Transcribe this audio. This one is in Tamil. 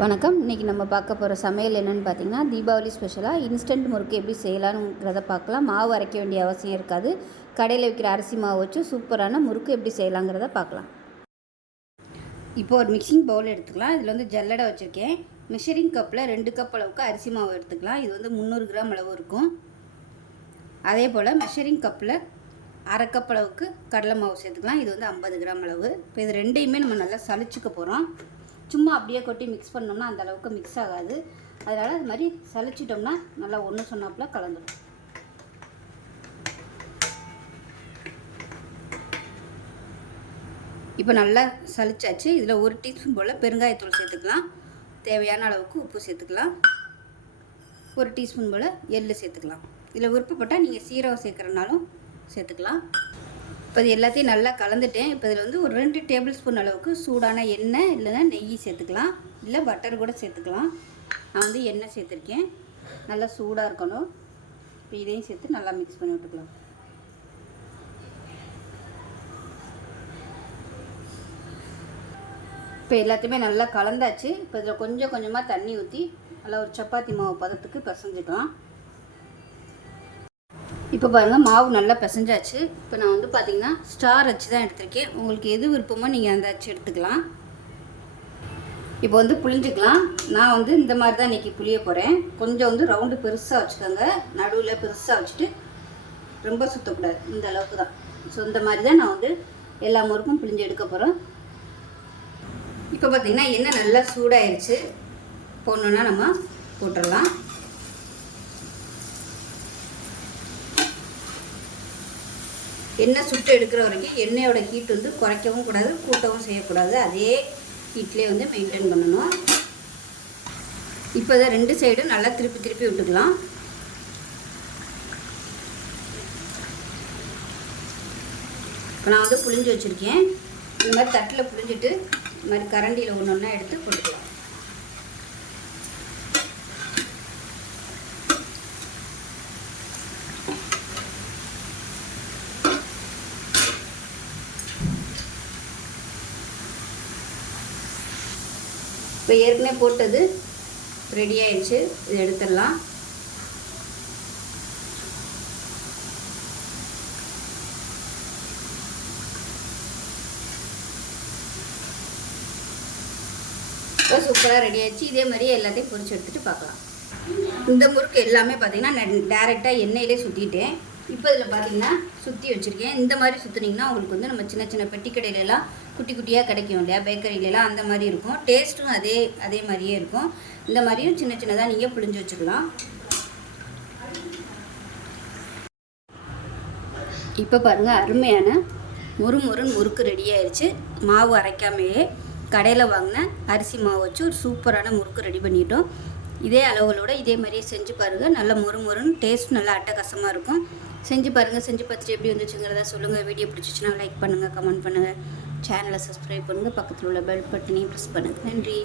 வணக்கம். இன்றைக்கி நம்ம பார்க்க போகிற சமையல் என்னென்னு பார்த்தீங்கன்னா தீபாவளி ஸ்பெஷலாக இன்ஸ்டன்ட் முறுக்கு எப்படி செய்யலாம்ங்கிறத பார்க்கலாம். மாவு அரைக்க வேண்டிய அவசியம் இருக்காது. கடையில் விற்கிற அரிசி மாவு வச்சு சூப்பரான முறுக்கு எப்படி செய்யலாங்கிறத பார்க்கலாம். இப்போ ஒரு மிக்சிங் பவுல் எடுத்துக்கலாம். இதில் வந்து ஜல்லடை வச்சுருக்கேன். மெஷரிங் கப்பில் ரெண்டு கப் அளவுக்கு அரிசி மாவு எடுத்துக்கலாம். இது வந்து முந்நூறு கிராம் அளவு இருக்கும். அதே போல் மெஷரிங் கப்பில் அரை கப் அளவுக்கு கடலை மாவு சேர்த்துக்கலாம். இது வந்து ஐம்பது கிராம் அளவு. இப்போ இது ரெண்டையுமே நம்ம நல்லா சளிச்சுக்க போகிறோம் சும்மா அப்படியே கொட்டி மிக்ஸ் பண்ணோம்னா அந்த அளவுக்கு மிக்ஸ் ஆகாது. அதனால் அது மாதிரி சலிச்சிட்டோம்னா நல்லா ஒன்று சொன்னாப்புல கலந்துடும் இப்போ நல்லா சலிச்சாச்சு. இதில் ஒரு டீஸ்பூன் போல் பெருங்காயத்தூள் சேர்த்துக்கலாம். தேவையான அளவுக்கு உப்பு சேர்த்துக்கலாம். ஒரு டீஸ்பூன் போல் எள்ளு சேர்த்துக்கலாம். இதில் விருப்பப்பட்டால் நீங்கள் சீரகம் சேர்க்குறனாலும் சேர்த்துக்கலாம். இப்போ இது எல்லாத்தையும் நல்லா கலந்துட்டேன். இப்போ இதில் வந்து ஒரு ரெண்டு டேபிள் ஸ்பூன் அளவுக்கு சூடான எண்ணெய் இல்லைன்னா நெய் சேர்த்துக்கலாம். இல்லை பட்டர் கூட சேர்த்துக்கலாம். நான் வந்து எண்ணெய் சேர்த்துருக்கேன். நல்லா சூடாக இருக்கணும். இப்போ இதையும் சேர்த்து நல்லா மிக்ஸ் பண்ணி விட்டுக்கலாம். இப்போ எல்லாத்தையுமே நல்லா கலந்தாச்சு. இப்போ இதில் கொஞ்சம் கொஞ்சமாக தண்ணி ஊற்றி நல்லா ஒரு சப்பாத்தி மாவு பதத்துக்கு பிசைஞ்சிக்கலாம். இப்போ பாருங்கள் மாவு நல்லா பிசைஞ்சாச்சு. இப்போ நான் வந்து பார்த்தீங்கன்னா ஸ்டார் அச்சு தான் எடுத்திருக்கேன். உங்களுக்கு எது விருப்பமோ நீங்கள் அந்த அச்சு எடுத்துக்கலாம். இப்போ வந்து புளிஞ்சிக்கலாம் நான் வந்து இந்த மாதிரி தான் இன்றைக்கி புளிய போகிறேன் கொஞ்சம் வந்து ரவுண்டு பெருசாக வச்சுக்கோங்க. நடுவில் பெருசாக வச்சுட்டு ரொம்ப சுற்றக்கூடாது இந்த அளவுக்கு தான். ஸோ இந்த மாதிரி தான் நான் வந்து எல்லா முறுக்கும் புளிஞ்சு எடுக்க போகிறேன் இப்போ பார்த்திங்கன்னா எண்ணெய் நல்லா சூடாயிருச்சு. போடணுன்னா நம்ம போட்டுடலாம். எண்ணெய் சுட்டு எடுக்கிற வரைக்கும் எண்ணெயோட ஹீட் வந்து குறைக்கவும் கூடாது கூட்டவும் செய்யக்கூடாது. அதே ஹீட்லேயே வந்து மெயின்டைன் பண்ணணும். இப்போ தான் ரெண்டு சைடும் நல்லா திருப்பி திருப்பி விட்டுக்கலாம். இப்போ நான் வந்து புளிஞ்சு வச்சுருக்கேன். இந்த மாதிரி தட்டில் புளிஞ்சிட்டு இந்த மாதிரி கரண்டியில் ஒன்று ஒன்றா எடுத்து போட்டுக்கலாம். இப்போ ஏற்கனவே போட்டது ரெடி ஆயிடுச்சு. இது எடுத்துடலாம். இப்போ சூப்பராக ரெடி ஆயிடுச்சு. இதே மாதிரியே எல்லாத்தையும் பொறிச்சு எடுத்துகிட்டு பார்க்கலாம். இந்த முறுக்கு எல்லாமே பார்த்தீங்கன்னா நான் டேரெக்டாக எண்ணெயிலே சுற்றிட்டேன் இப்போ இதில் பார்த்தீங்கன்னா சுற்றி வச்சுருக்கேன். இந்த மாதிரி சுற்றுனீங்கன்னா உங்களுக்கு வந்து நம்ம சின்ன சின்ன பெட்டி கடையிலலாம் குட்டி குட்டியாக கிடைக்கும் இல்லையா? பேக்கரியிலலாம் அந்த மாதிரி இருக்கும். டேஸ்ட்டும் அதே அதே மாதிரியே இருக்கும். இந்த மாதிரியும் சின்ன சின்னதாக நீங்கள் புளிஞ்சு வச்சுக்கலாம். இப்போ பாருங்கள் அருமையான முறுமுறுன்னு முறுக்கு ரெடி ஆயிடுச்சு மாவு அரைக்காமையே கடையில் வாங்கின அரிசி மாவு வச்சு ஒரு சூப்பரான முறுக்கு ரெடி பண்ணிட்டோம். இதே அளவுகளோடு இதே மாதிரியே செஞ்சு பாருங்கள் நல்லா முறுமுறுன்னு டேஸ்ட் நல்லா அட்டகாசமாக இருக்கும். செஞ்சு பாருங்கள் செஞ்சு பார்த்துட்டு எப்படி வந்துச்சுங்கிறத சொல்லுங்கள் வீடியோ பிடிச்சிச்சுன்னா லைக் பண்ணுங்கள் கமெண்ட் பண்ணுங்கள் சேனலை சப்ஸ்கிரைப் பண்ணுங்கள் பக்கத்தில் உள்ள பெல் பட்டனையும் ப்ரெஸ் பண்ணுங்கள் நன்றி.